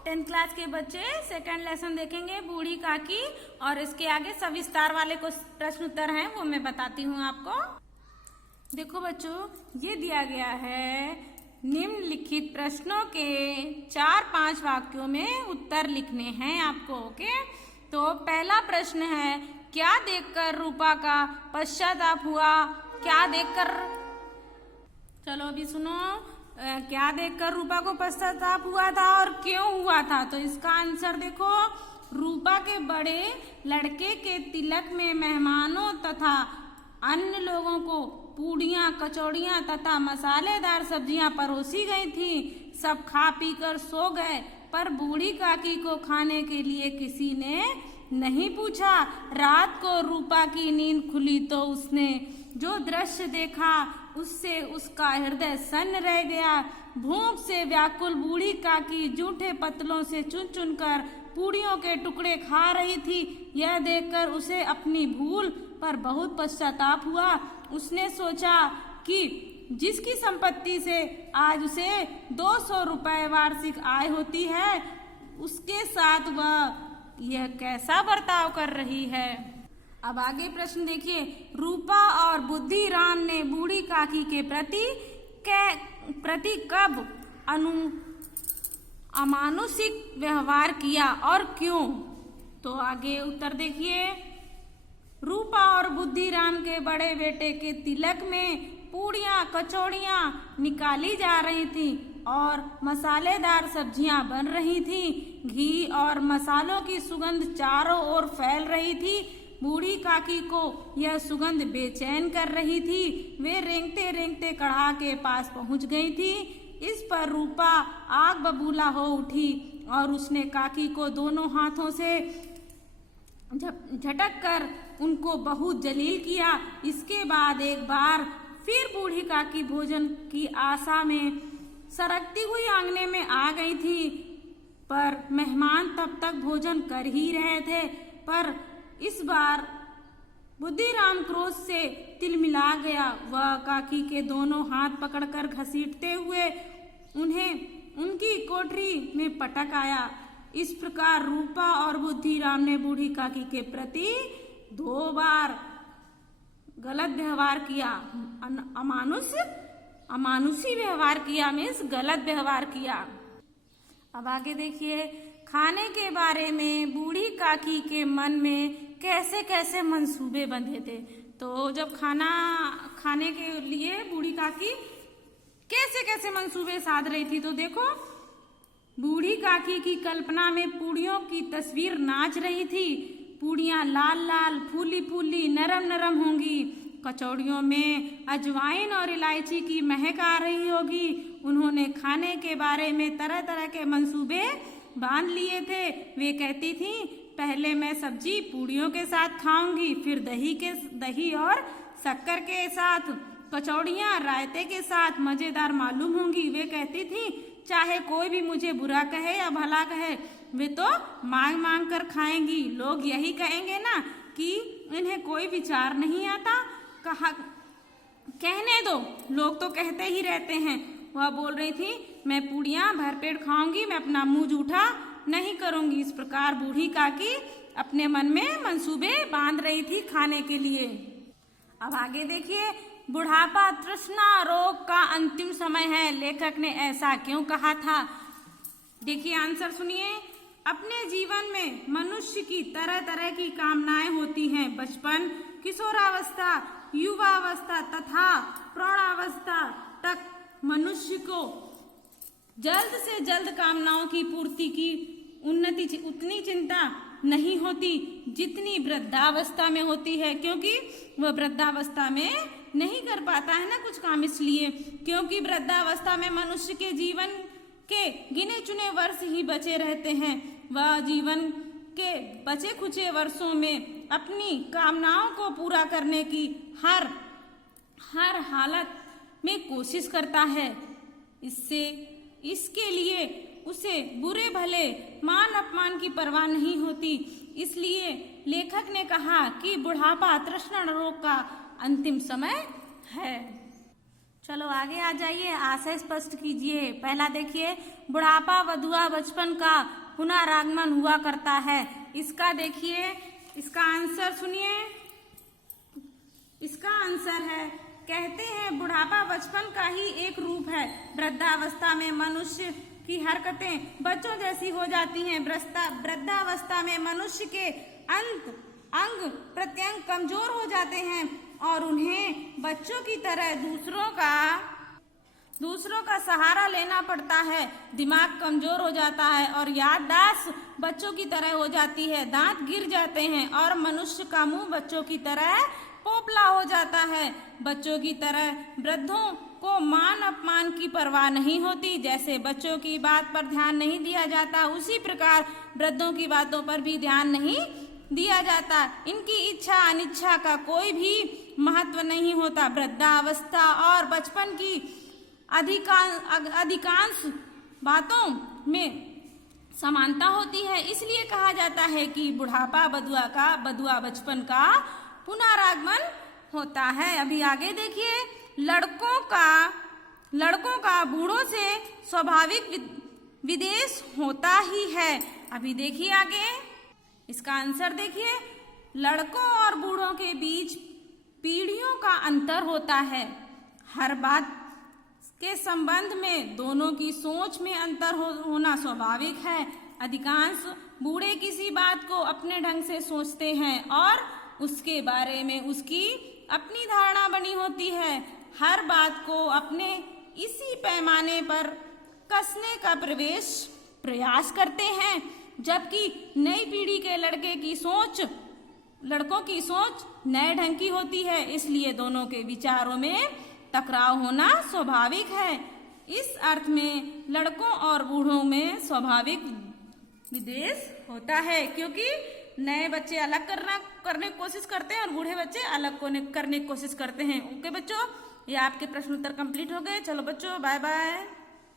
10th class के बच्चे second lesson देखेंगे बूढ़ी काकी, और इसके आगे सविस्तार वाले कुछ प्रश्न उत्तर हैं वो मैं बताती हूँ आपको। देखो बच्चों, ये दिया गया है निम्नलिखित प्रश्नों के 4-5 वाक्यों में उत्तर लिखने हैं आपको। ओके, तो पहला प्रश्न है, क्या देखकर रूपा का पश्चाताप हुआ? क्या देखकर, चलो अभी सुनो, क्या देखकर रूपा को पश्चाताप हुआ था और क्यों हुआ था? तो इसका आंसर देखो, रूपा के बड़े लड़के के तिलक में मेहमानों तथा अन्य लोगों को पूड़ियाँ, कचौड़ियाँ तथा मसालेदार सब्जियाँ परोसी गई थी। सब खा पी कर सो गए, पर बूढ़ी काकी को खाने के लिए किसी ने नहीं पूछा। रात को रूपा की नींद खुली तो उसने जो दृश्य देखा उससे उसका हृदय सन्न रह गया। भूख से व्याकुल बूढ़ी काकी जूठे पत्तलों से चुन चुन कर पूड़ियों के टुकड़े खा रही थी। यह देखकर उसे अपनी भूल पर बहुत पश्चाताप हुआ। उसने सोचा कि जिसकी संपत्ति से आज उसे 200 रुपए वार्षिक आय होती है, उसके साथ वह यह कैसा बर्ताव कर रही है। अब आगे प्रश्न देखिए, रूपा और बुद्धिराम ने बूढ़ी काकी के प्रति कब अमानुषिक व्यवहार किया और क्यों? तो आगे उत्तर देखिए, रूपा और बुद्धिराम के बड़े बेटे के तिलक में पूड़ियाँ, कचौड़ियाँ निकाली जा रही थी और मसालेदार सब्जियां बन रही थी। घी और मसालों की सुगंध चारों ओर फैल रही थी। बूढ़ी काकी को यह सुगंध बेचैन कर रही थी। वे रेंगते रेंगते कढ़ा के पास पहुंच गई थी। इस पर रूपा आग बबूला हो उठी और उसने काकी को दोनों हाथों से झटक कर उनको बहुत जलील किया। इसके बाद एक बार फिर बूढ़ी काकी भोजन की आशा में सरकती हुई आंगने में आ गई थी, पर मेहमान तब तक भोजन कर ही रहे थे। पर इस बार बुद्धिराम क्रोध से तिलमिला गया। वह काकी के दोनों हाथ पकड़कर घसीटते हुए उन्हें उनकी कोठरी में पटक आया। इस प्रकार रूपा और बुद्धिराम ने बूढ़ी काकी के प्रति 2 बार गलत व्यवहार किया। अमानुषी व्यवहार किया मीन्स गलत व्यवहार किया। अब आगे देखिए, खाने के बारे में बूढ़ी काकी के मन में कैसे कैसे मंसूबे बंधे थे। तो जब खाना खाने के लिए बूढ़ी काकी कैसे कैसे मंसूबे साध रही थी, तो देखो, बूढ़ी काकी की कल्पना में पूड़ियों की तस्वीर नाच रही थी। पूड़ियाँ लाल लाल, फूली फूली, नरम नरम होंगी। कचौड़ियों में अजवाइन और इलायची की महक आ रही होगी। उन्होंने खाने के बारे में तरह तरह के मंसूबे बांध लिए थे। वे कहती थीं, पहले मैं सब्जी पूड़ियों के साथ खाऊंगी, फिर दही और शक्कर के साथ, कचौड़ियाँ रायते के साथ मजेदार मालूम होंगी। वे कहती थीं, चाहे कोई भी मुझे बुरा कहे या भला कहे, वे तो मांग मांग कर खाएंगी। लोग यही कहेंगे ना कि इन्हें कोई विचार नहीं आता। कहने दो, लोग तो कहते ही रहते हैं। वह बोल रही थी, मैं पूड़ियाँ भरपेट खाऊंगी, मैं अपना मुंह जूठा नहीं करूंगी। इस प्रकार बूढ़ी काकी अपने मन में मंसूबे बांध रही थी खाने के लिए। अब आगे देखिए, बुढ़ापा तृष्णा रोग का अंतिम समय है। लेखक ने ऐसा क्यों कहा था? देखिए आंसर सुनिए। अपने जीवन में मनुष्य की तरह तरह की कामनाएं होती हैं। बचपन, किशोरावस्था, युवावस्था तथा प्रौढ़ावस्था तक मनुष्य को जल्द से जल्द कामनाओं की पूर्ति की उतनी चिंता नहीं होती जितनी वृद्धावस्था में होती है, क्योंकि वह वृद्धावस्था में नहीं कर पाता है ना कुछ काम, इसलिए क्योंकि वृद्धावस्था में मनुष्य के जीवन के गिने चुने वर्ष ही बचे रहते हैं। वह जीवन के बचे खुचे वर्षों में अपनी कामनाओं को पूरा करने की हर हालत में कोशिश करता है। इसके लिए उसे बुरे भले मान अपमान की परवाह नहीं होती। इसलिए लेखक ने कहा कि बुढ़ापा तृष्णा रोग का अंतिम समय है। चलो आगे आ जाइए, आशय स्पष्ट कीजिए। पहला देखिए, बुढ़ापा वधुआ बचपन का पुनरागमन हुआ करता है। इसका देखिए, इसका आंसर सुनिए। इसका आंसर है, कहते हैं बुढ़ापा बचपन का ही एक रूप है। वृद्धावस्था में मनुष्य की हरकतें बच्चों जैसी हो जाती हैं। वृद्धावस्था में मनुष्य के अंग प्रत्यंग कमजोर हो जाते हैं और उन्हें बच्चों की तरह दूसरों का सहारा लेना पड़ता है। दिमाग कमजोर हो जाता है और याददाश्त बच्चों की तरह हो जाती है। दांत गिर जाते हैं और मनुष्य का मुंह बच्चों की तरह पोपला हो जाता है। बच्चों की तरह वृद्धों को मान अपमान की परवाह नहीं होती। जैसे बच्चों की बात पर ध्यान नहीं दिया जाता, उसी प्रकार वृद्धों की बातों पर भी ध्यान नहीं दिया जाता। इनकी इच्छा अनिच्छा का कोई भी महत्व नहीं होता। वृद्धावस्था और बचपन की अधिकांश बातों में समानता होती है। इसलिए कहा जाता है कि बुढ़ापा बधुआ बचपन का पुनरागमन होता है। अभी आगे देखिए, लड़कों का बूढ़ों से स्वाभाविक विदेश होता ही है। अभी देखिए आगे, इसका आंसर देखिए, लड़कों और बूढ़ों के बीच पीढ़ियों का अंतर होता है। हर बात के संबंध में दोनों की सोच में अंतर होना स्वाभाविक है। अधिकांश बूढ़े किसी बात को अपने ढंग से सोचते हैं और उसके बारे में उसकी अपनी धारणा बनी होती है। हर बात को अपने इसी पैमाने पर कसने का प्रयास करते हैं, जबकि नई पीढ़ी के लड़कों की सोच नए ढंग की होती है। इसलिए दोनों के विचारों में टकराव होना स्वाभाविक है। इस अर्थ में लड़कों और बूढ़ों में स्वाभाविक विदेश होता है, क्योंकि नए बच्चे अलग करने की कोशिश करते हैं और बूढ़े बच्चे अलग करने की कोशिश करते हैं। ओके बच्चों, ये आपके प्रश्न उत्तर कंप्लीट हो गए। चलो बच्चों, बाय बाय।